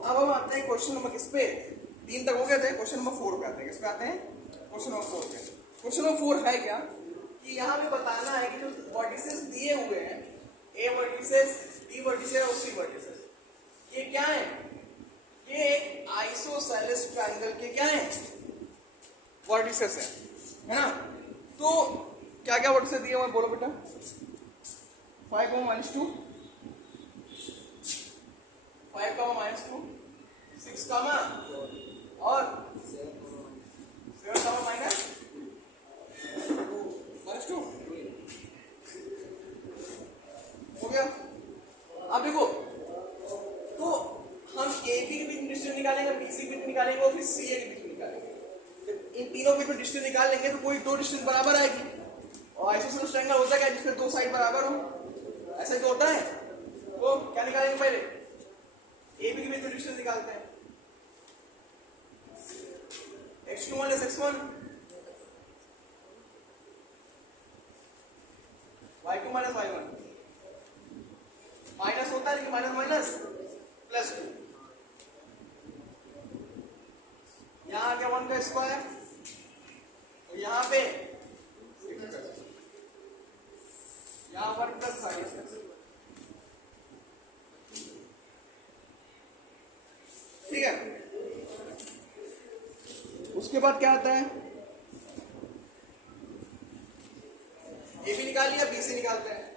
अब हम आते हैं क्वेश्चन नंबर किस पे, 3 तक हो गए थे, क्वेश्चन नंबर 4 पे आते हैं। किस पे आते हैं? क्वेश्चन नंबर 4 पे। क्वेश्चन नंबर 4 है क्या कि यहाँ पे बताना है कि जो वर्टिसेस दिए हुए हैं, ए वर्टिसेस, बी वर्टिसेस और सी वर्टिसेस, ये क्या है? ये एक आइसोसेलेस ट्रायंगल के क्या है? वर्टिसेस है ना? तो क्या क्या वर्टिसेस दिए हुए हैं बोलो बेटा? 5, -2, 5, -2, 6, और 7, -2 हो गया। अब देखो, तो हम ए बी के बीच में डिस्टेंस निकालेंगे, बी सी के बीच निकालेंगे और फिर सी ए के बीच में निकालेंगे। जब इन तीनों के बीच में डिस्टेंस निकाल लेंगे तो कोई दो डिस्टेंस बराबर आएगी। और आइसोसेलेस ट्रायंगल होता है क्या? जिसमें दो साइड बराबर हो, ऐसा ही तो होता है। तो क्या निकालेंगे? पहले ए बी के बीच में डिस्टेंस निकालते हैं। x2 - x1, y2 - y1, minus होता है लेकिन माइनस माइनस +2, यहाँ आ गया 1 का स्क्वायर, तो यहाँ पे यहाँ 1 + 5, ठीक है। उसके बाद क्या आता है? ए भी निकाल लिया, बी से निकालते हैं।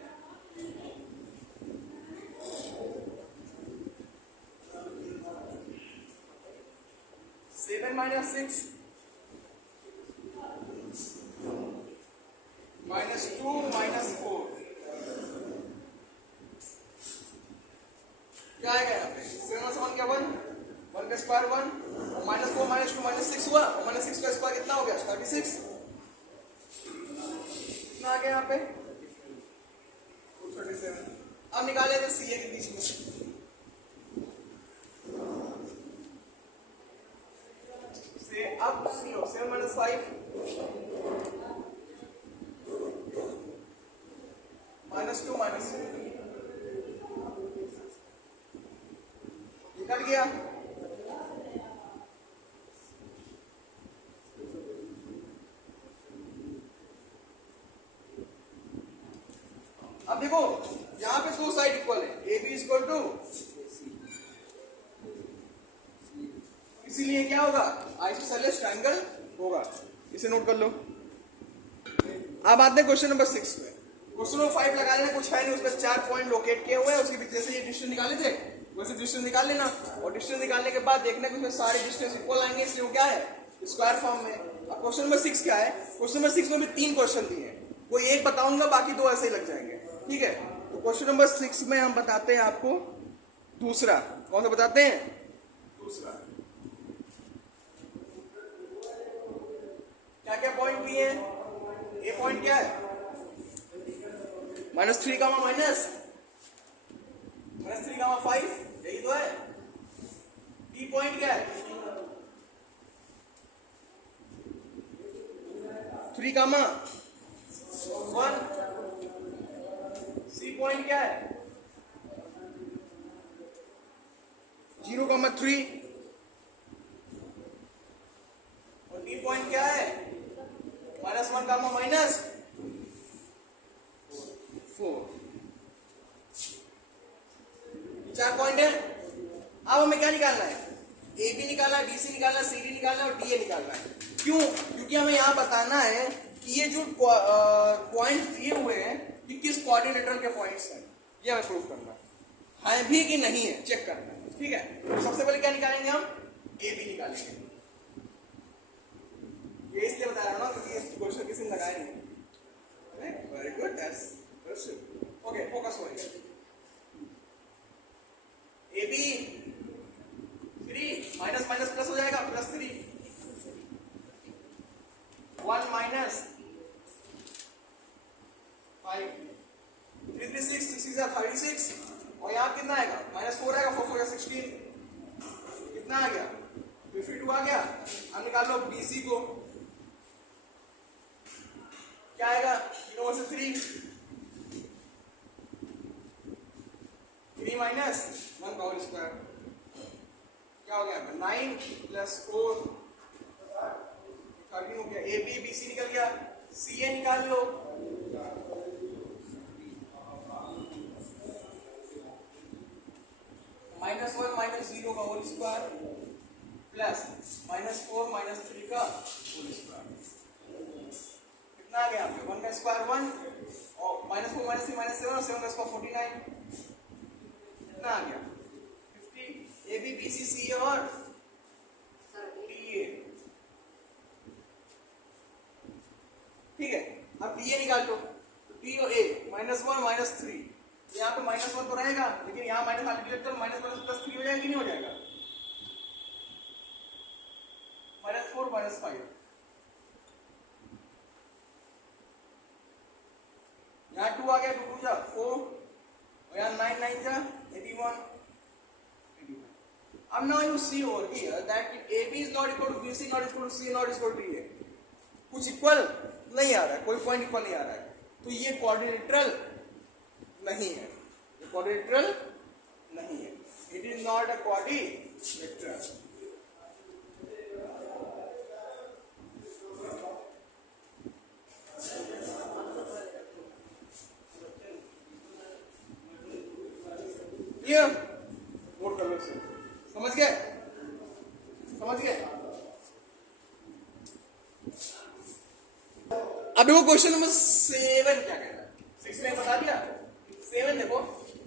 -6 -2 -4 क्या आएगा यहाँ पे? 7 + 1 क्या 1, 1 का स्क्वायर 1, और -4 -2 -6 हुआ, और -6 का स्क्वायर कितना हो गया? 36। कितना आ गया यहाँ पे? 37। अब निकाले थे सी ए के बीच में। से अब 0, 7 - 5 -2 -2 निकल गया। अब देखो, यहाँ पे दो साइड इक्वल है, ए बी = इसीलिए क्या होगा? आइसोसेलेस ट्रायंगल होगा। इसे नोट कर लो। अब आते हैं क्वेश्चन नंबर 6 में। क्वेश्चन नंबर 5 लगा लेना, कुछ है नहीं, उसमें 4 पॉइंट लोकेट किए हुए हैं, उसके बीच से ये डिस्टेंस निकाले थे वैसे डिस्टेंस निकाल लेना, और डिस्टेंस निकालने के बाद देखना कि उसमें सारे डिस्टेंस इक्वल आएंगे, इसलिए वो क्या है? स्क्वायर फॉर्म में। अब क्वेश्चन नंबर 6 क्या है? क्वेश्चन नंबर 6 में भी 3 क्वेश्चन दिए हैं, कोई एक बताऊंगा, बाकी 2 ऐसे ही लग जाएंगे, ठीक है। तो क्वेश्चन नंबर 6 में हम बताते हैं आपको दूसरा। कौन सा बताते हैं? दूसरा। क्या क्या पॉइंट दिए हैं? ए पॉइंट क्या है? -3, -3, -5, यही तो है। बी पॉइंट क्या है? 3, 1। सी पॉइंट क्या है? 0, 3। और डी पॉइंट क्या है? -1, -4। 4 पॉइंट है। अब हमें क्या निकालना है? ए बी निकालना है, बी सी निकालना है, सी डी निकालना है और डी ए निकालना है। क्यों? क्योंकि हमें यहाँ बताना है कि ये जो पॉइंट दिए हुए हैं कि किस कोऑर्डिनेटर के पॉइंट्स हैं, ये हमें प्रूव करना है भी कि नहीं है, चेक करना है, ठीक है। तो सबसे पहले क्या निकालेंगे हम? ए बी निकालेंगे। ये इसलिए बता रहा हूँ ना क्योंकि इस क्वेश्चन किसी ने लगाया नहीं। Very good, that's okay, focus हो गया। A B 3 minus minus plus हो जाएगा, +3, 1 -5, 3 3 6 6 is 36, और यहाँ कितना आएगा? -4 आएगा, 4 4 16, कितना आ गया? 52 आ गया। अब निकाल लो बी सी को, क्या आएगा? 0 से 3 -1 का होल स्क्वायर, क्या हो गया 9 प्लस 4 13 हो गया। ए बी बी सी निकल गया, सी ए निकाल लो। -1 -0 का होल स्क्वायर प्लस -4 -3 का होल स्क्वायर, कितना आ गया आपके 1 का स्क्वायर 1 और -4 -3 -7 और 7 का स्क्वायर 49, कितना आ गया 50। ए बी बी सी सी और डी ए, ठीक है। अब डी ए निकाल लो, तो डी और ए -1 -3, यहाँ पे -1 तो रहेगा, लेकिन यहाँ माइनस मल्टीप्लाई कर -1 + 3 हो जाएगा कि नहीं हो जाएगा, -4 -5, यहाँ 2 आ गया, 2 2 जा 4 और यहाँ 9 9 जा 81। अब now you see over here that if AB is not equal to BC, not equal to C, not equal to DA, कुछ इक्वल नहीं आ रहा है, कोई पॉइंट इक्वल नहीं आ रहा है, तो ये क्वाड्रिलेटरल नहीं है, ये क्वाड्रिलेटरल नहीं है, it is not a quadrilateral. Clear, note कर लो इसे, समझ गए, समझ गए। अब देखो क्वेश्चन नंबर 7 क्या कह रहा है, 6 में बता दिया, 7 देखो,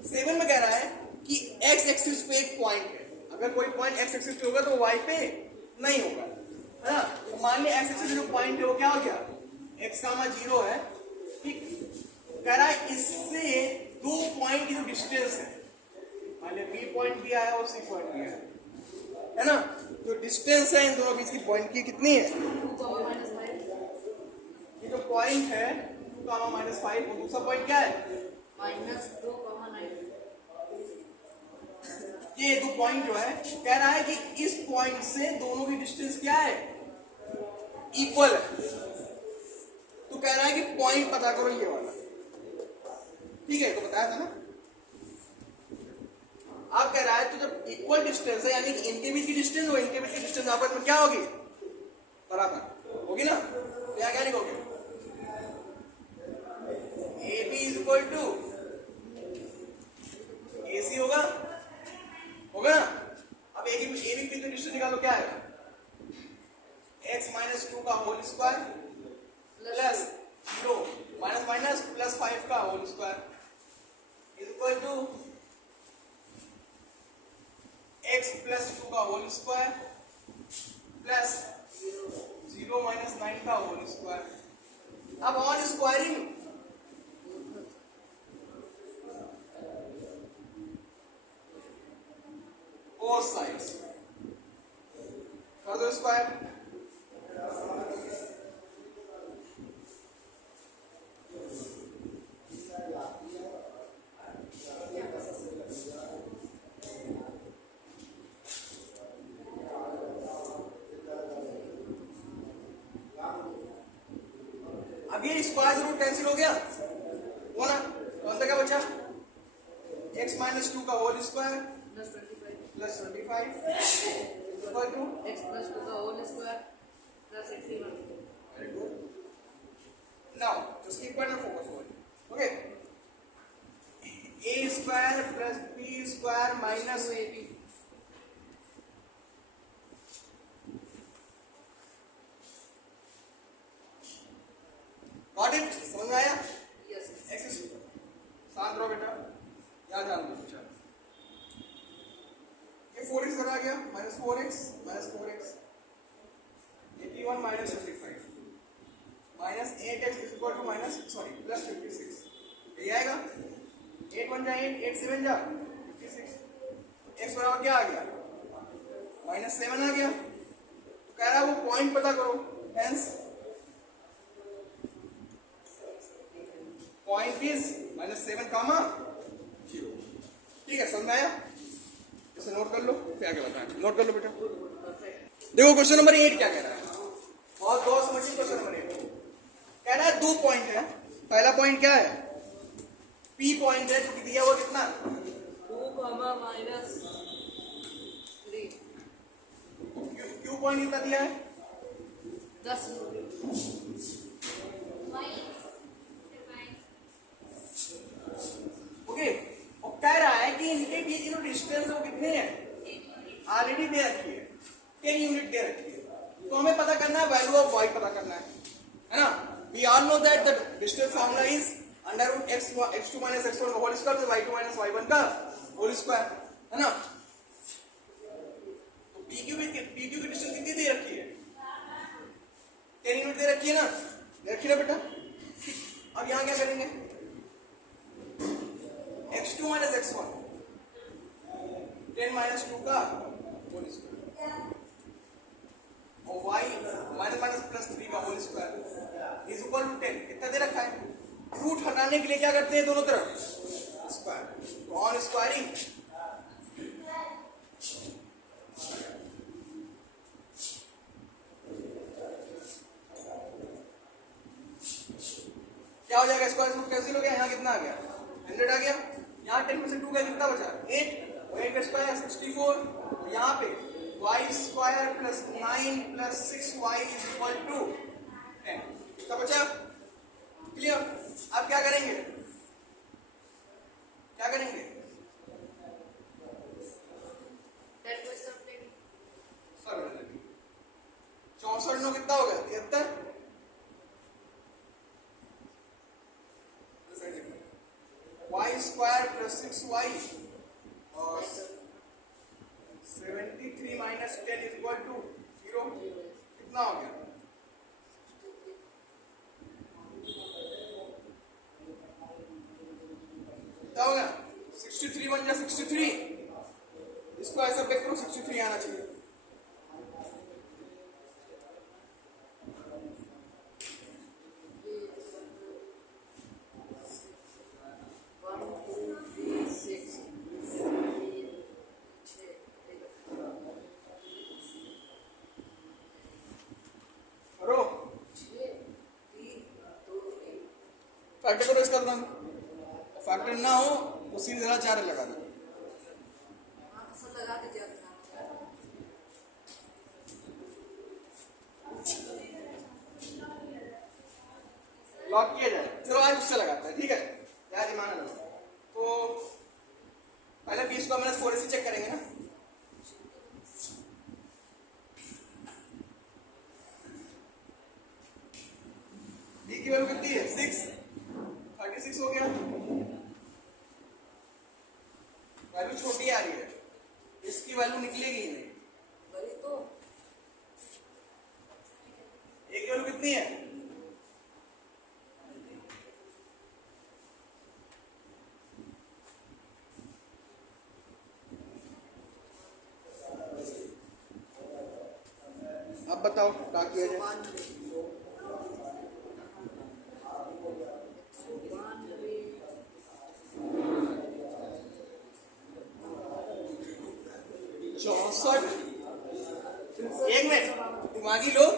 7 में कह रहा है कि x एक्सिस पे एक पॉइंट है, अगर कोई पॉइंट x एक्सिस पे होगा तो y पे नहीं होगा, है ना। तो मान लिया x एक्सिस जो पॉइंट है वो क्या हो गया x, 0 है, ठीक। कह रहा है इससे दो पॉइंट की जो डिस्टेंस है, मान लिया B पॉइंट दिया है और C पॉइंट दिया है ना, तो डिस्टेंस है इन दोनों बीच की पॉइंट की कितनी है, ये जो पॉइंट है 2, -5 और दूसरा पॉइंट क्या है -2, 9। ये दो पॉइंट जो है कह रहा है कि इस पॉइंट से दोनों की डिस्टेंस क्या है, इक्वल है। तो कह रहा है कि पॉइंट पता करो ये वाला, ठीक है, तो बताया था ना। आप कह रहा है तो जब इक्वल डिस्टेंस है यानी कि इनके बीच की डिस्टेंस और इनके बीच की डिस्टेंस आपस में क्या होगी, बराबर होगी ना। तो यहाँ क्या लिखोगे, AB is equal to AC होगा, होगा ना। अब एक AB की डिस्टेंस निकालो, क्या है x -2 का whole square plus 0 minus plus 5 का whole square is equal to x + 2 का होल स्क्वायर प्लस 0 - 9 का होल स्क्वायर। अब ऑन स्क्वायरिंग बोथ साइड्स कर दो स्क्वायर, अब ये स्क्वायर रूट कैंसिल हो गया वो ना, कौन सा क्या बचा x -2 का whole square plus 25 equal to x + 2 का whole square plus 81। Very good, now just keep point focus on, okay. a square plus b square minus AB got it, समझ में आया। यस एक्स शांत रहो बेटा, याद ध्यान दो, चलो ये 4x इधर आ गया, -4x 81 - 25 -8x is equal two plus 56, ये आएगा 8 1 जा 8 8 7 जा 56, x बराबर क्या आ गया -7 आ गया। तो कह रहा है वो पॉइंट पता करो, हेंस पॉइंट इज -7, 0, ठीक है, समझ में आया। इसे नोट कर लो, फिर आगे बताएं, नोट कर लो बेटा। देखो क्वेश्चन नंबर 8 क्या कह रहा है, और दो समझिए क्वेश्चन नंबर 8 कह रहा है दो पॉइंट है, पहला पॉइंट क्या है P पॉइंट है, दिया वो कितना 2, -3 पॉइंट कितना दिया है? 10 ओके, और कह रहा है कि इनके बीच जो डिस्टेंस वो कितने हैं? ऑलरेडी दे रखी है, 10 यूनिट दे रखी है। तो हमें पता करना है वैल्यू ऑफ y पता करना है ना? We all know that the distance formula is under root x2 minus x1 का whole square plus y2 minus y1 का होल स्क्वायर, है ना? तो PQ की डिस्टेंस कितनी दे रखी है? 10 यूनिट दे रखी है ना? दे रखी है ना बेटा? अब यहाँ क्या करेंगे? x2 माइनस x1 10 माइनस 2 का होल स्क्वायर और y माइनस माइनस प्लस 3 का whole square is equal to 10। कितना दे रखा है? रूट हटाने के लिए क्या करते हैं दोनों तरफ? स्क्वायर। तो ऑन स्क्वायरिंग क्या हो जाएगा? स्क्वायर रूट कैंसिल हो गया, यहाँ कितना आ गया? 100 आ गया। यहाँ 10 में से 2 गया, कितना बचा? 8 और 8 का स्क्वायर 64। यहाँ पे y square plus 9 plus 6y is equal to 10। कितना बचा? क्लियर? अब क्या करेंगे? क्या करेंगे? 64 नो कितना हो गया? 73। y स्क्वायर प्लस 6y और 73 माइनस 10 इज इक्वल टू 0। कितना हो गया? कितना हो गया? 63 बन गया। 63 इसको ऐसा ब्रेक करो, 63 आना चाहिए। फैक्टर करो इसका तुम, फैक्टर ना हो तो सीधे जरा 4 लगा दो। सब लगा दीजिए। लॉक किया जाए। चलो आज उससे लगाता है, ठीक है? याद दिमाग में लगाओ। तो पहले 20 को माइनस 4 से चेक करेंगे ना। बी की वैल्यू कितनी है? 6। 36 हो गया। वैल्यू छोटी आ रही है, इसकी वैल्यू निकलेगी ही नहीं। वही तो एक वैल्यू कितनी है? अब बताओ क्या किया जाए? एक मिनट दिमागी लोग,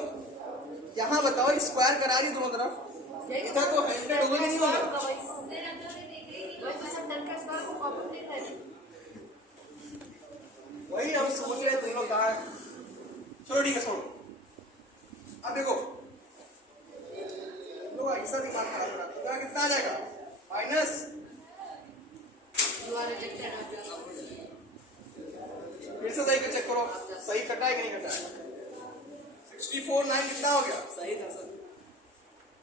यहाँ बताओ स्क्वायर करा रही दोनों तरफ, इधर तो 100 होगा नहीं होगा? वही हम समझ रहे तुम लोग कहा। चलो ठीक है, छोड़ो। अब देखो तो ऐसा दिमाग खराब करा तो कितना आ जाएगा? माइनस फिर से सही का चेक करो, सही कटा है कि नहीं कटा है? 64 9 कितना हो गया? सही था सर।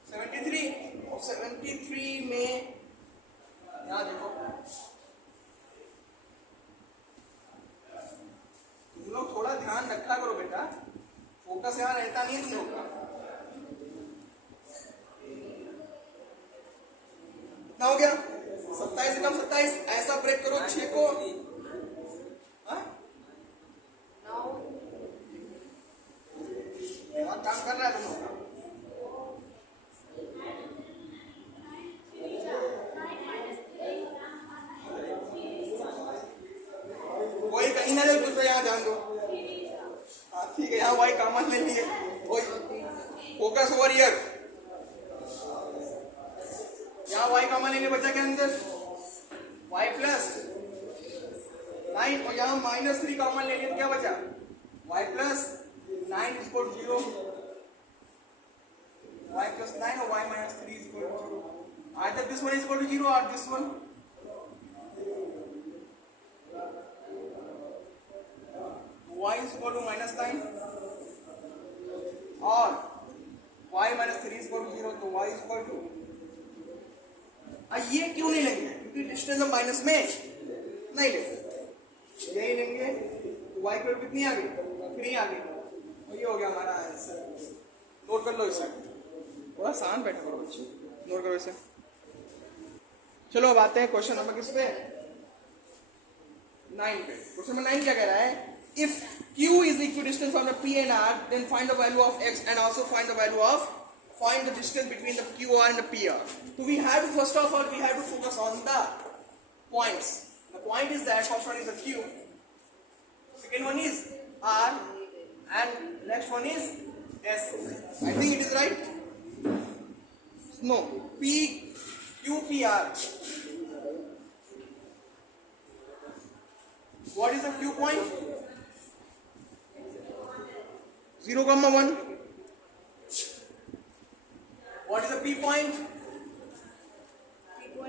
73 और 73 में यहाँ देखो, तुम लोग थोड़ा ध्यान रखा करो बेटा, फोकस यहाँ रहता नहीं तुम लोग का। कितना हो गया? 27 कम 27, ऐसा ब्रेक करो 6 को। काम कर रहा है तुम लोग का। वही कहीं ना कुछ तो यहाँ ध्यान दो। हाँ ठीक है, यहाँ वही कॉमन ले लिए, वही फोकस ओवर हियर। यहाँ y कॉमन लेने बचा क्या अंदर? y प्लस 9 और यहाँ -3 कॉमन लेने तो क्या बचा? y plus 9 is equal to 0, y plus 9 or y minus 3 is equal to 0. Either this one is equal to 0 or this one. Y is equal to minus 9 or y minus 3 is equal to 0, तो y is equal to, ये क्यों नहीं लेंगे? क्योंकि distance हम minus में नहीं लेंगे, यही लेंगे तो y इक्वल कितनी आ गई? 3 आ गई, और ये हो गया हमारा आंसर। नोट कर लो इसे, थोड़ा आसान बैठा करो बच्चे, नोट करो इसे। चलो अब आते हैं क्वेश्चन नंबर किस पे? 9 पे। क्वेश्चन नंबर 9 क्या कह रहा है? If Q is equidistant from the P and R, then find the value of X and also find the distance between the QR and the PR. So we have to, first of all, we have to focus on the points. The point is that first one is the Q, second one is R, and next one is S. I think it is right. No, P, Q, P, R. What is the Q point? 0,1. What is the P point?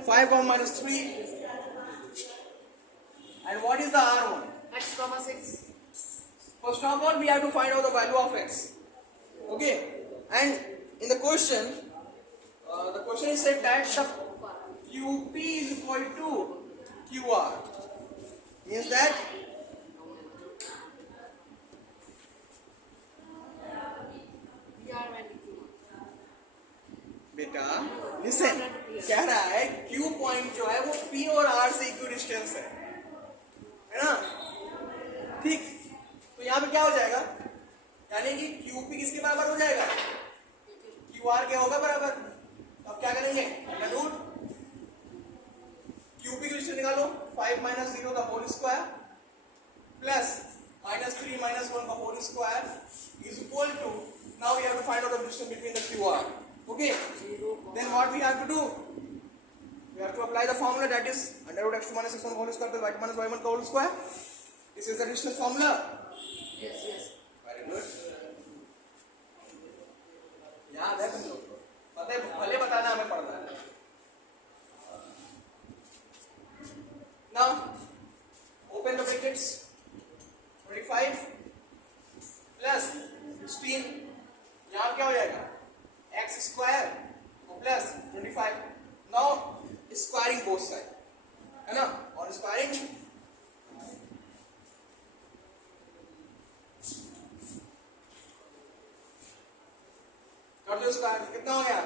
5, minus 3. And what is the R one? X comma 6. First of all, we have to find out the value of X. Okay? And in the question is said that the QP is equal to QR. Means that PR and Q. बेटा listen, कह रहा है Q point जो है वो P और R से equidistance है ना? ठीक, तो यहाँ पे क्या हो जाएगा? यानी कि QP किसके बराबर हो जाएगा? QR के होगा बराबर। अब क्या करेंगे? अंडर रूट QP की डिस्टेंस निकालो, 5 minus 0 का whole square plus minus 3 minus 1 का whole square is equal to, now we have to find out the distance between the QR. Okay, then what we have to do? We have to apply the formula, that is under root x2 minus x1 whole square plus y2 minus y1 का whole square. This is the distance formula. Yes, yes. Very good. याद है तुम लोग को? पता है, भले बताना हमें पड़ता है। Now open the brackets. 25 plus 16, यहाँ क्या हो जाएगा? X square plus 25. Now squaring both sides, है ना? और squaring कर दो, स्क्वायर कितना हो गया?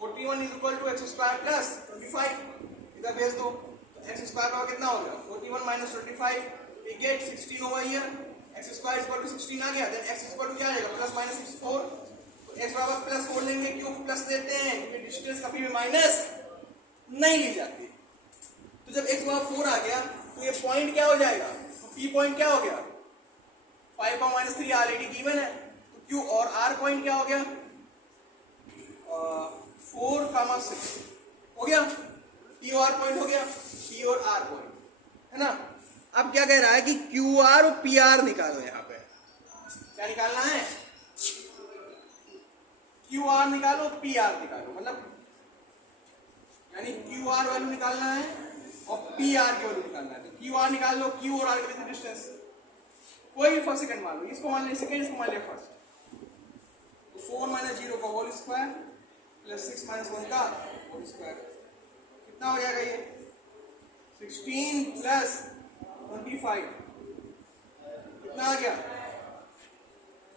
41 is equal to x square plus 25. इधर भेज दो, x square का कितना हो गया? 41 minus 25, we get 16 over here. x square is equal to 16 आ गया, then x is equal to क्या आएगा? Plus minus 4. तो x बराबर प्लस 4 लेंगे, क्यों प्लस लेते हैं? क्योंकि डिस्टेंस कभी भी माइनस नहीं ली जाती। तो जब x बराबर 4 आ गया तो ये पॉइंट क्या हो जाएगा? तो p पॉइंट क्या हो गया? 5 का माइनस 3 ऑलरेडी गिवन है, तो q और r पॉइंट क्या हो गया? 4 कामा 6 हो गया, p और r पॉइंट हो गया, p और r पॉइंट, है ना? अब क्या कह रहा है कि क्यू आर और पी आर निकालो। यहाँ पे क्या निकालना है? क्यू आर निकालो, पी आर निकालो, मतलब यानी क्यू आर वैल्यू निकालना है और पी आर की वैल्यू निकालना है। तो क्यू आर निकाल लो, क्यू और आर के बीच डिस्टेंस कोई भी फर्स्ट सेकंड मान लो, इसको मान लिया सेकंड, इसको मान लिया फर्स्ट। तो 4 minus 0 का होल स्क्वायर प्लस 6 minus 1 का होल स्क्वायर कितना हो जाएगा? ये 16 प्लस 25 कितना आ गया?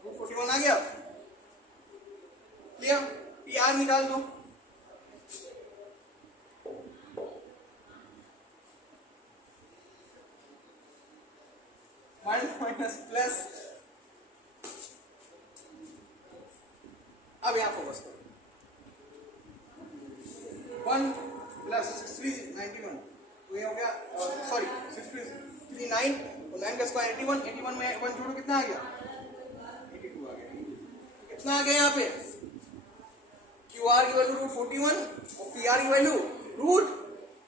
41 आ गया। क्लियर? पी आर निकाल दो, माइनस प्लस, अब यहां फोकस करो, 1 प्लस 6 91, तो ये हो गया, सॉरी 6 9 और 9 का स्क्वायर 81, 81 में 1 जोड़ो कितना आ गया? 82 आ गया। कितना आ गया यहाँ पे? क्यू आर की वैल्यू रूट 41 और पी आर की value root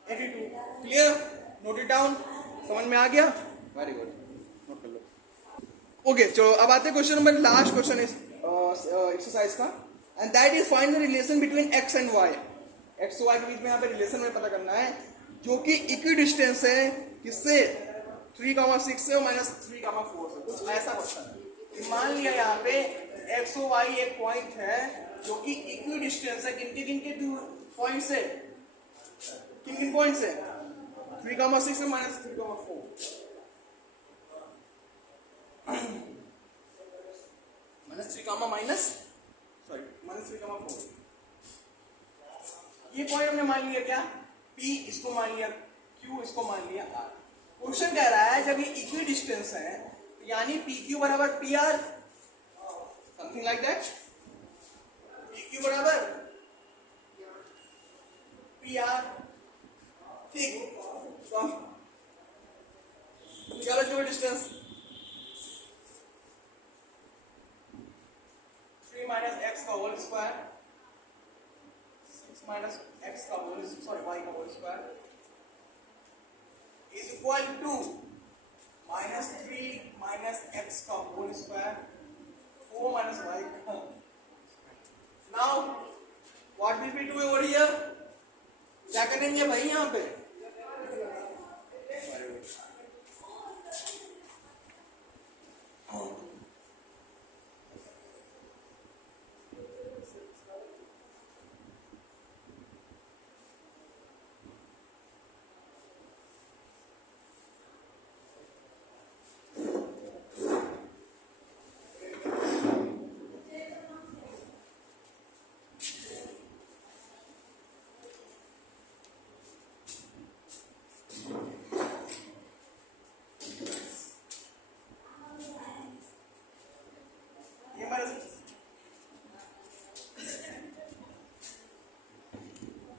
82। Clear? Note it down, समझ में आ गया? वेरी गुड, नोट कर लो। ओके चलो अब आते हैं क्वेश्चन नंबर लास्ट क्वेश्चन इस एक्सरसाइज का and that is find the relation between X and Y. X और वाई के बीच में यहाँ पे रिलेशन में पता करना है जो कि इक्वी डिस्टेंस है किससे 3,6 से और -3,4 से। कुछ ऐसा क्वेश्चन है। मान लिया यहाँ पे एक्स और वाई एक पॉइंट है जो कि इक्वी डिस्टेंस है किन के पॉइंट से, किन पॉइंट से 3,6 से -3,4 -3,4 ये पॉइंट हमने मान लिया क्या P इसको मान लिया Q इसको मान लिया R। क्वेश्चन कह रहा है जब ये इक्वी डिस्टेंस है यानी PQ बराबर PR something like that. PQ बराबर PR ठीक निकालो इक्वी डिस्टेंस 3 minus x का होल स्क्वायर 6 minus x का होल y का whole square is equal to -3 minus x का होल स्क्वायर 4 minus y का। Now what will be do over here, क्या करेंगे भाई यहाँ पे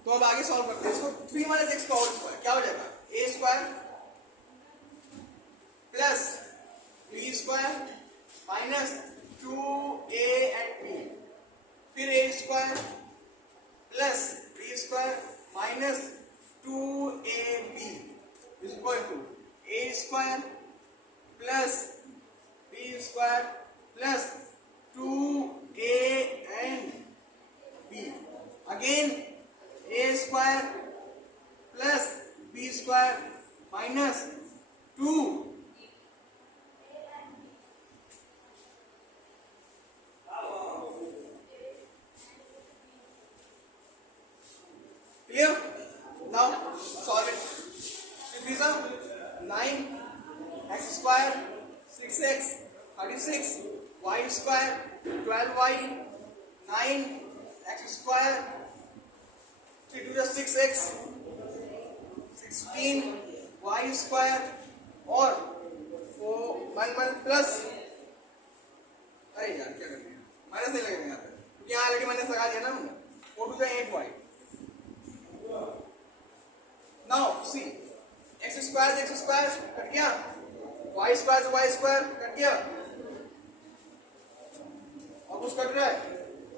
तो अब आगे सॉल्व करते हैं इसको। 3 minus x का होल स्क्वायर क्या हो जाएगा a square plus b square minus 2a and b फिर a square plus b square minus 2ab is equal to a square plus b square plus 2a and b again a square plus b square minus 2 clear. Now solve it. these are 9 x square 6x 36 y square 12y 9 x square 3 to the 6x 16 y square और 1 plus अरे यार क्या कर दिया minus नहीं लगेगा यहाँ पे क्योंकि यहाँ ऑलरेडी माइनस लगा दिया ना हमने 4 to the 8y। Now see x square से x स्क्वायर कट गया y स्क्वायर से y स्क्वायर कट गया और कुछ कट रहा है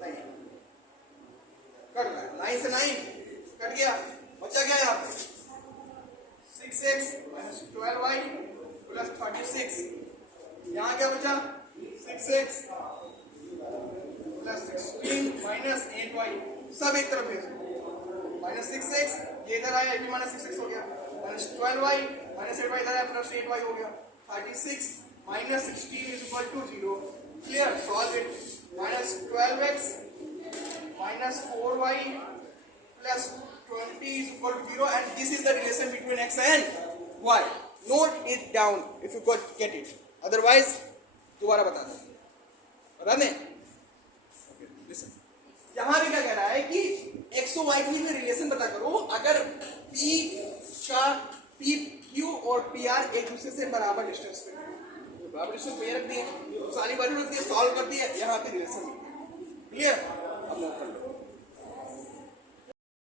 नहीं कट रहा है 9 से 9 कट गया बचा क्या यहाँ पे 6x minus 12y प्लस 36 यहाँ क्या बचा 6x प्लस 16 माइनस 8y सब एक तरफ है माइनस 6x ये इधर आया भी माइनस 6x हो गया माइनस 12y माइनस 8y इधर आया प्लस 8y हो गया 36 minus 16 is equal to 0। Clear solve it minus 12x minus 4y plus 20 is equal to 0 and this is the relation between x and y. Note it down if you could get it. Otherwise, दोबारा बता दें। Okay, listen. यहाँ भी क्या कह रहा है कि x और y के बीच में रिलेशन पता करो अगर p q और pr एक दूसरे से बराबर डिस्टेंस पे बराबर डिस्टेंस पे रख दिए सारी बारी रख दिए सॉल्व कर दिए यहाँ पे रिलेशन क्लियर। अब नोट कर लो